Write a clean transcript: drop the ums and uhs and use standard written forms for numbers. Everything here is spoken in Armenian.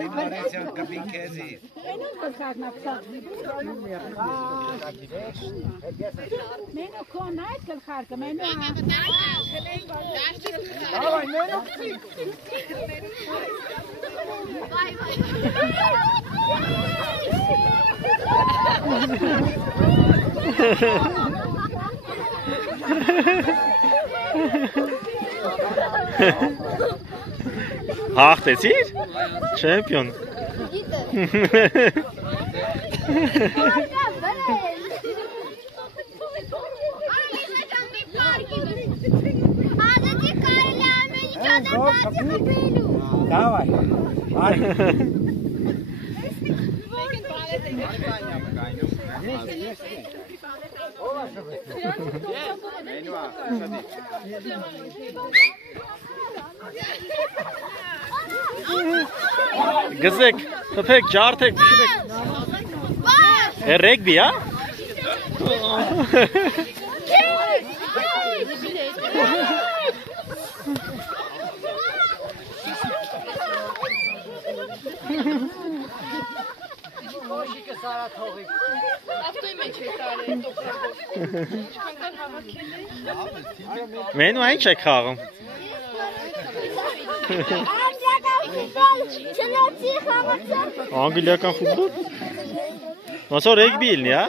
Indonesia Kabikesi. Meno kon uit kan gaan, meno. Ach, das ist Champion. Давай. Gazek, perfect, Jartek, rugby, ja? Menu eincheck Harm. Անգլիական ֆուտբոլ։ Ոնց որ ռեգբի լինի, հա։